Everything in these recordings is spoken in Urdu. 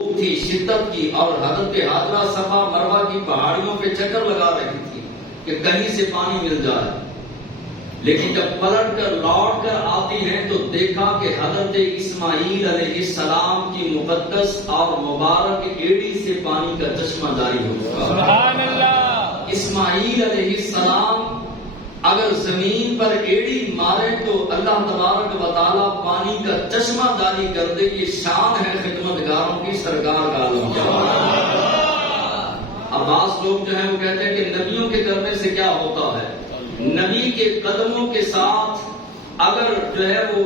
تھی شدت کی، اور حضرت حاجرہ صفا مروہ کی پہاڑیوں پہ چکر لگا رہی تھی کہ کہیں سے پانی مل جائے، لیکن جب پلٹ کر لوٹ کر آتی ہیں تو دیکھا کہ حضرت اسماعیل علیہ السلام کی مقدس اور مبارک ایڑی سے پانی کا چشمہ جاری ہو چکا۔ سبحان اللہ۔ اسماعیل علیہ السلام اگر زمین پر ایڑی مارے تو اللہ تبارک و تعالیٰ پانی کا چشمہ جاری کر دے۔ یہ شان ہے خدمتگاروں کی، سرکار کا عالم کیا۔ اب بعض لوگ جو ہیں وہ کہتے ہیں کہ نبیوں کے کرنے سے کیا ہوتا ہے، نبی کے قدموں کے ساتھ اگر جو ہے وہ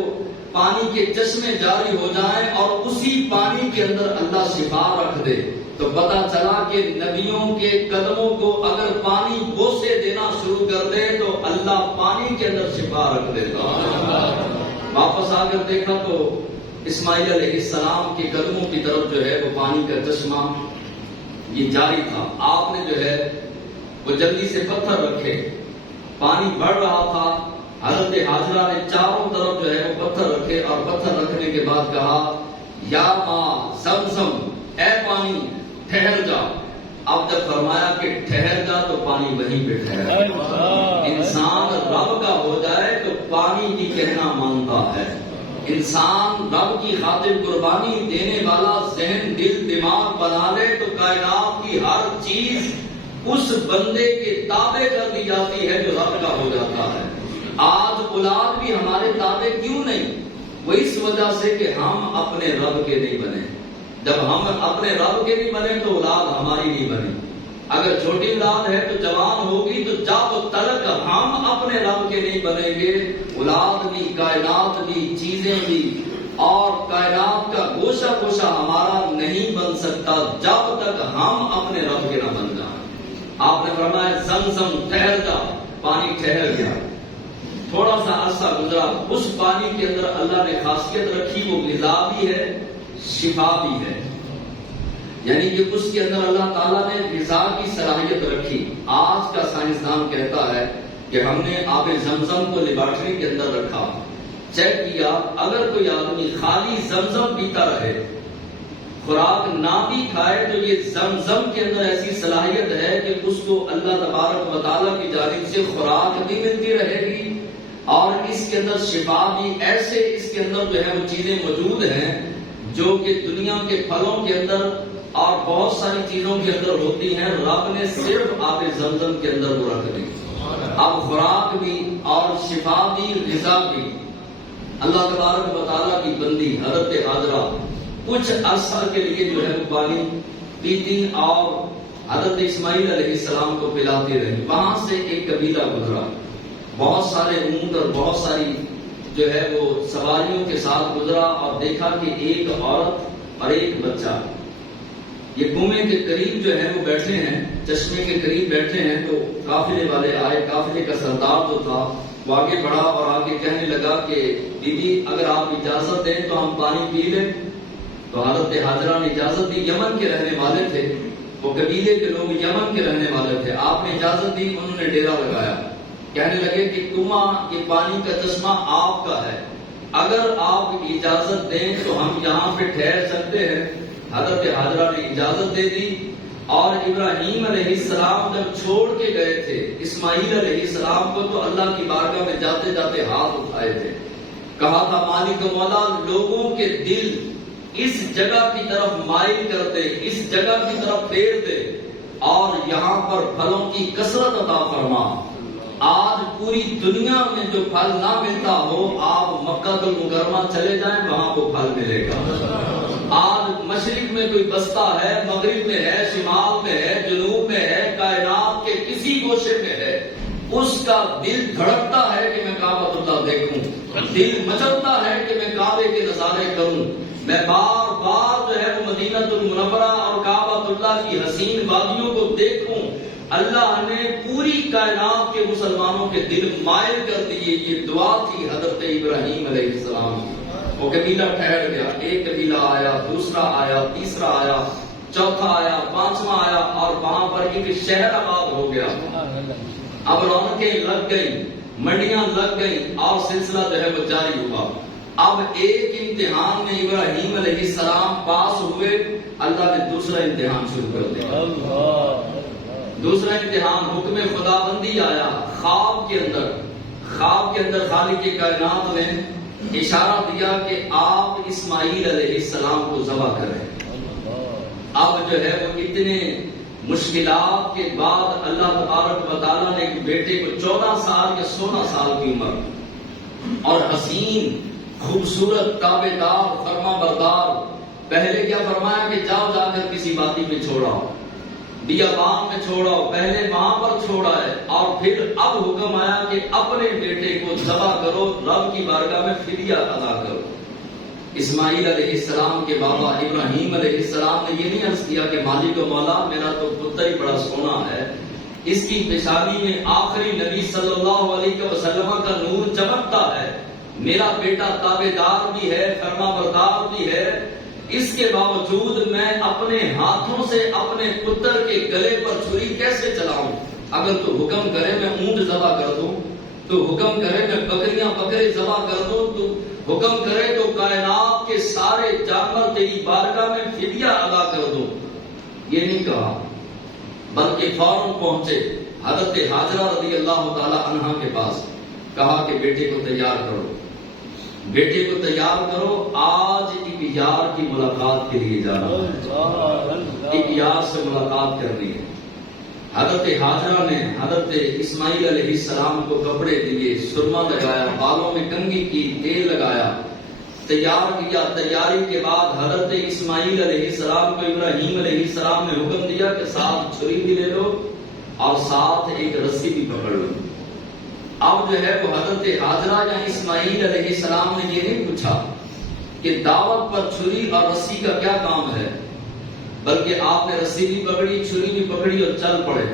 پانی کے چشمے جاری ہو جائیں اور اسی پانی کے اندر اللہ شفا رکھ دے تو پتا چلا کہ نبیوں کے قدموں کو اگر پانی بوسے دینا شروع کر دے تو اللہ پانی کے اندر شفا رکھ دیتا۔ واپس آ کر دیکھا تو اسماعیل علیہ السلام کے قدموں کی طرف جو ہے وہ پانی کا چشمہ یہ جاری تھا۔ آپ نے جو ہے وہ جلدی سے پتھر رکھے، پانی بڑھ رہا تھا، حضرت حاجرہ نے چاروں طرف جو ہے وہ پتھر رکھے، اور پتھر رکھنے کے بعد کہا یا ماں زمزم، اے پانی ٹھہر جا۔ اب جب فرمایا کہ ٹھہر جا تو پانی وہیں پہ ٹھہر۔ انسان رب کا ہو جائے تو پانی کی کہنا مانتا ہے۔ انسان رب کی خاطر قربانی دینے والا ذہن دل دماغ بنا لے تو کائنات کی ہر چیز اس بندے کے تابع کر دی جاتی ہے جو رب کا ہو جاتا ہے۔ آج اولاد بھی ہمارے تابع کیوں نہیں؟ وہ اس وجہ سے کہ ہم اپنے رب کے نہیں بنے۔ جب ہم اپنے رب کے نہیں بنے تو اولاد ہماری نہیں بنے۔ اگر چھوٹی اولاد ہے تو جوان ہوگی تو جب تلک ہم اپنے رب کے نہیں بنیں گے، اولاد بھی، کائنات بھی، چیزیں بھی، اور کائنات کا گوشہ گوشہ ہمارا نہیں بن سکتا جب تک ہم اپنے رب کے نہ بن جائیں۔ آپ نے فرمایا زمزم ٹھہر جا، پانی ٹھہر گیا۔ تھوڑا سا عرصہ گزرا، اس پانی کے اندر اللہ نے خاصیت رکھی، وہ غذا بھی ہے، شفا بھی ہے، یعنی کہ اس کے اندر اللہ تعالیٰ نے غذا کی صلاحیت رکھی۔ آج کا سائنسدان کہتا ہے کہ ہم نے آب زمزم کو لیبارٹری کے اندر رکھا، چیک کیا، اگر کوئی آدمی خالی زمزم پیتا رہے، خوراک نہ بھی کھائے، تو یہ زمزم کے اندر ایسی صلاحیت ہے کہ اس کو اللہ تبارک و تعالیٰ کی جانب سے خوراک بھی ملتی رہے گی، اور اس کے اندر شفا بھی۔ ایسے اس کے اندر جو ہے وہ چیزیں موجود ہیں جو کہ دنیا کے پھلوں کے اندر اور بہت ساری چیزوں کے اندر ہوتی ہیں، رب نے صرف آب زمزم کے اندر وہ رکھ دی۔ اب خوراک بھی اور شفا بھی، غذا بھی۔ اللہ تبارک و تعالیٰ کی بندی حضرت حاجرہ کچھ عرصہ کے لیے جو ہے وہ پانی پیتی اور حضرت اسماعیل علیہ السلام کو پلاتی رہی۔ وہاں سے ایک قبیلہ گزرا، بہت سارے اونٹ اور بہت ساری جو ہے وہ سواریوں کے ساتھ گزرا، اور دیکھا کہ ایک عورت اور ایک بچہ یہ کنویں کے قریب جو ہے وہ بیٹھے ہیں، چشمے کے قریب بیٹھے ہیں۔ تو قافلے والے آئے، قافلے کا سردار جو تھا وہ آگے بڑھا اور آگے کہنے لگا کہ بی بی اگر آپ اجازت دیں تو ہم پانی پی لیں۔ تو حضرت حاجرہ نے اجازت دی، یمن کے رہنے والے تھے، وہ قبیلے کے لوگ یمن کے رہنے والے تھے۔ آپ نے اجازت دی، انہوں نے ڈیرا لگایا، کہنے لگے کہ یہ پانی کا چشمہ آپ کا ہے، اگر آپ اجازت دیں تو ہم یہاں پہ ٹھہر سکتے ہیں۔ حضرت حاجرہ نے اجازت دے دی، اور ابراہیم علیہ السلام جب چھوڑ کے گئے تھے اسماعیل علیہ السلام کو تو اللہ کی بارگاہ میں جاتے جاتے ہاتھ اٹھائے تھے، کہا تھا مالک مولا لوگوں کے دل اس جگہ کی طرف مائل کر دے، اس جگہ کی طرف پھیر دے، اور یہاں پر پھلوں کی کثرت عطا فرما۔ آج پوری دنیا میں جو پھل نہ ملتا ہو، آپ مکہ المکرمہ چلے جائیں، وہاں وہ پھل ملے گا۔ آج مشرق میں کوئی بستہ ہے، مغرب میں ہے، شمال میں ہے، جنوب میں ہے، کائنات کے کسی گوشے میں ہے، اس کا دل دھڑکتا ہے کہ میں کعبۃ اللہ دیکھوں، دل مچلتا ہے کہ میں کعبے کے نظارے کروں، میں بار بار جو ہے وہ مدینہ المنورہ اور کعبۃ اللہ کی حسین وادیوں کو دیکھوں۔ اللہ نے پوری کائنات کے مسلمانوں کے دل مائل کر دیے۔ یہ دعا تھی حضرت ابراہیم علیہ السلام کی۔ وہ قبیلہ ٹھہر گیا، ایک قبیلہ آیا، دوسرا آیا، تیسرا آیا، چوتھا آیا، پانچواں آیا، اور وہاں پر ایک شہر آباد ہو گیا۔ اب رونقیں لگ گئیں، منڈیاں لگ گئیں، اور سلسلہ جو ہے وہ جاری ہوا۔ اب ایک امتحان میں ابراہیم علیہ السلام پاس ہوئے اللہ نے دوسرا امتحان شروع کر دیا. دوسرا امتحان حکم خداوندی آیا خواب کے اندر. خواب کے اندر خالق کائنات نے اشارہ دیا کہ آپ اسماعیل علیہ السلام کو ذبح کریں. اب جو ہے وہ اتنے مشکلات کے بعد اللہ تبارک و تعالیٰ نے ایک بیٹے کو 14 سال یا 16 سال کی عمر اور حسین خوبصورت تابع دار فرما بردار، پہلے کیا فرمایا کہ جاؤ جا کر کسی وادی میں چھوڑاؤ، بیابان میں چھوڑاؤ، پہلے وہاں پر چھوڑا ہے اور پھر اب حکم آیا کہ اپنے بیٹے کو ذبح کرو، رب کی بارگاہ میں فدیہ ادا کرو. اسماعیل علیہ السلام کے بابا ابراہیم علیہ السلام نے یہ نہیں عرض کیا کہ مالک و مولا میرا تو پتر ہی بڑا سونا ہے، اس کی پیشانی میں آخری نبی صلی اللہ علیہ وسلم کا نور چمکتا ہے، میرا بیٹا تابع دار بھی ہے، فرما بردار بھی ہے، اس کے باوجود میں اپنے ہاتھوں سے اپنے پتر کے گلے پر چھری کیسے چلاؤں؟ اگر تو حکم کرے میں اونٹ ذبح کر دوں، تو حکم کرے میں بکریاں بکرے ذبح کر دوں، تو حکم کرے تو کائنات کے سارے جانور تیری بارگاہ میں فدیہ ادا کر دوں. یہ نہیں کہا، بلکہ فوراً پہنچے حضرت ہاجرہ رضی اللہ تعالی عنہا کے پاس، کہا کہ بیٹے کو تیار کرو، بیٹے کو تیار کرو، آج ایک یار کی ملاقات کے لیے جانا ہے، ایک یار سے ملاقات کرنی ہے. حضرت ہاجرہ نے حضرت اسماعیل علیہ السلام کو کپڑے دیے، سرما لگایا، بالوں میں کنگھی کی، تیل لگایا، تیار کیا. تیاری کے بعد حضرت اسماعیل علیہ السلام کو ابراہیم علیہ السلام نے حکم دیا کہ ساتھ چھری بھی لے لو اور ساتھ ایک رسی بھی پکڑ لو. اب جو ہے وہ حضرت ہاجرہ یا اسماعیل علیہ السلام نے یہ نہیں پوچھا کہ دعوت پر چھری اور رسی کا کیا کام ہے، بلکہ آپ نے رسی بھی پکڑی، چھری بھی پکڑی اور چل پڑے.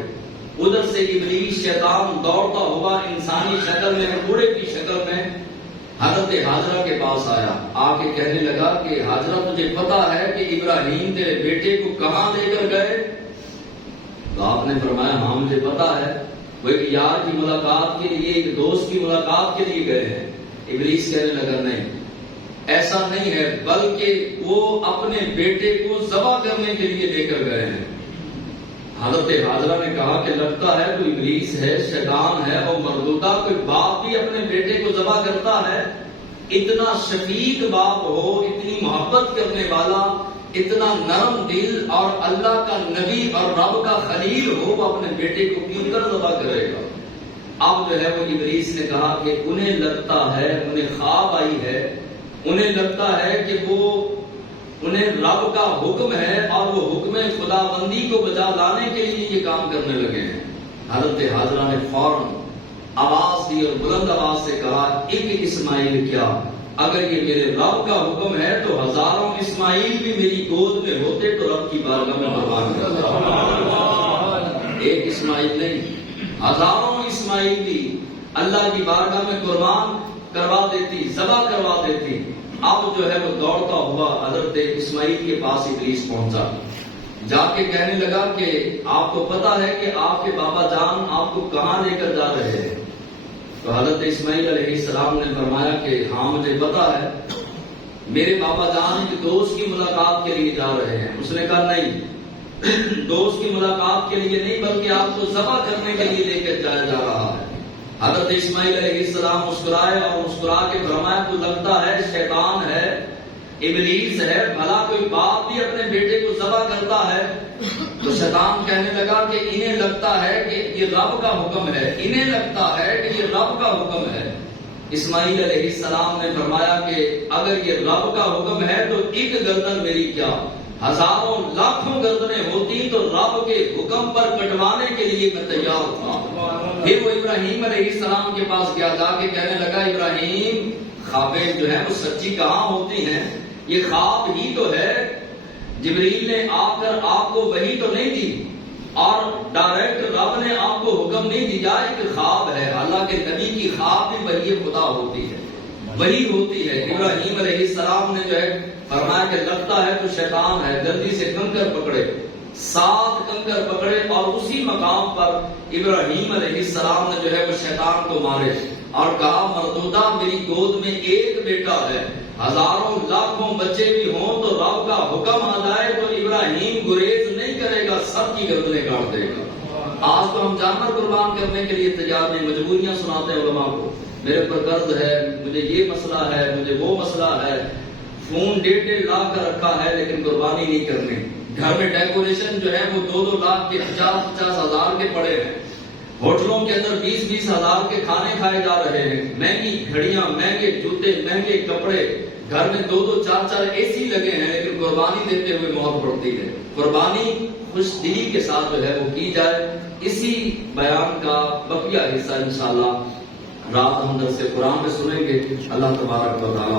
ادھر سے ابلیس شیطان دوڑتا ہوا انسانی شکل میں، بوڑھے کی شکل میں حضرت ہاجرہ کے پاس آیا، آ کے کہنے لگا کہ ہاجرہ تجھے پتا ہے کہ ابراہیم تیرے بیٹے کو کہاں لے کر گئے؟ تو آپ نے فرمایا ہاں مجھے پتا ہے، وہ ایک یار کی ملاقات کے لیے، ایک دوست کی ملاقات کے لیے گئے ہیں. ابلیس کہنے لگا نہیں، ایسا نہیں ہے، بلکہ وہ اپنے بیٹے کو ذبح کرنے کے لیے لے کر گئے ہیں. حضرت ہاجرہ نے کہا کہ لگتا ہے تو ابلیس ہے، شیطان ہے، اور مردودہ کوئی باپ بھی اپنے بیٹے کو ذبح کرتا ہے؟ اتنا شفیق باپ ہو، اتنی محبت کرنے والا، اتنا نرم دل اور اللہ کا نبی اور رب کا خلیل ہو، وہ اپنے بیٹے کو کیوں کر ذبح کرے گا؟ اب جو ہے وہ ابلیس نے کہا کہ انہیں لگتا ہے، انہیں خواب آئی ہے، انہیں لگتا ہے کہ وہ انہیں رب کا حکم ہے اور وہ حکم خداوندی کو بجا لانے کے لیے یہ کام کرنے لگے ہیں. حضرت ہاجرہ نے فوراً آواز دی اور بلند آواز سے کہا ایک اسماعیل کیا، اگر یہ میرے رب کا حکم ہے تو ہزاروں اسماعیل بھی میری گود میں ہوتے تو رب کی بارگاہ میں قربان کر دیتا. ایک اسماعیل نہیں، ہزاروں اسماعیل بھی اللہ کی بارگاہ میں قربان کروا دیتی، ذبح کروا دیتی. اب جو ہے وہ دوڑتا ہوا حضرت اسماعیل کے پاس ابلیس پہنچا، جا کے کہنے لگا کہ آپ کو پتا ہے کہ آپ کے بابا جان آپ کو کہاں لے کر جا رہے ہیں؟ تو حضرت اسماعیل علیہ السلام نے فرمایا کہ ہاں مجھے پتا ہے، میرے بابا جان ایک دوست کی ملاقات کے لیے جا رہے ہیں. اس نے کہا نہیں، دوست کی ملاقات کے لیے نہیں، بلکہ آپ کو ذبح کرنے کے لیے لے کر جایا جا رہا ہے. حضرت اسماعیل علیہ السلام مسکرائے اور مسکرا کے فرمایا تو لگتا ہے شیطان ہے، ابلیس ہے، بھلا کوئی باپ بھی اپنے بیٹے کو ذبح کرتا ہے؟ تو شیطان کہنے لگا کہ انہیں لگتا ہے کہ یہ رب کا حکم ہے، انہیں لگتا ہے کہ یہ رب کا حکم ہے. اسماعیل علیہ السلام نے فرمایا کہ اگر یہ رب کا حکم ہے تو ایک گردن میری کیا، ہزاروں لاکھوں گردنیں ہوتی تو رب کے حکم پر کٹوانے کے لیے میں تیار تھا. پھر وہ ابراہیم علیہ السلام کے پاس گیا، جا کے کہنے لگا ابراہیم خوابیں جو ہیں وہ سچی کہاں ہوتی ہیں، یہ خواب ہی تو ہے. جبریل نے آ کر آپ کو وحی تو نہیں دی اور ڈائریکٹ رب نے آپ کو حکم نہیں دیا، ایک خواب ہے. حالانکہ نبی کی خواب بھی وحی خدا ہوتی ہے، وہی ہوتی ہے. ابراہیم علیہ السلام نے جو ہے فرمایا کہ لگتا ہے تو شیطان ہے، جلدی سے کنکر پکڑے. 7 کنکر پکڑے اور اسی مقام پر ابراہیم علیہ السلام نے جو ہے وہ شیطان کو مارے اور کہا مردودہ میری گود میں ایک بیٹا ہے، ہزاروں لاکھوں بچے بھی ہوں تو رب کا حکم آ جائے تو ابراہیم گریز نہیں کرے گا، سب کی گردنیں کاٹ دے گا۔ آج تو ہم جانور قربان کرنے کے لیے تیار نہیں، مجبوریاں سناتے ہیں علماء کو، میرے پر قرض ہے، مجھے یہ مسئلہ ہے، مجھے وہ مسئلہ ہے، فون 1.5 لاکھ کا رکھا ہے لیکن قربانی نہیں کرنی، گھر میں ڈیکوریشن جو ہے وہ 2 لاکھ کے 50 ہزار کے پڑے ہیں، ہوٹلوں کے اندر 20 ہزار کے کھانے کھائے جا رہے ہیں، مہنگی گھڑیاں، مہنگے جوتے، مہنگے کپڑے، گھر میں 2 4 اے سی لگے ہیں، لیکن قربانی دیتے ہوئے موت پڑتی ہے۔ قربانی خوش دلی کے ساتھ جو ہے وہ کی جائے۔ اسی بیان کا بقیہ حصہ انشاءاللہ رات ہم درس قرآن میں سنیں گے۔ اللہ تبارک و تعالیٰ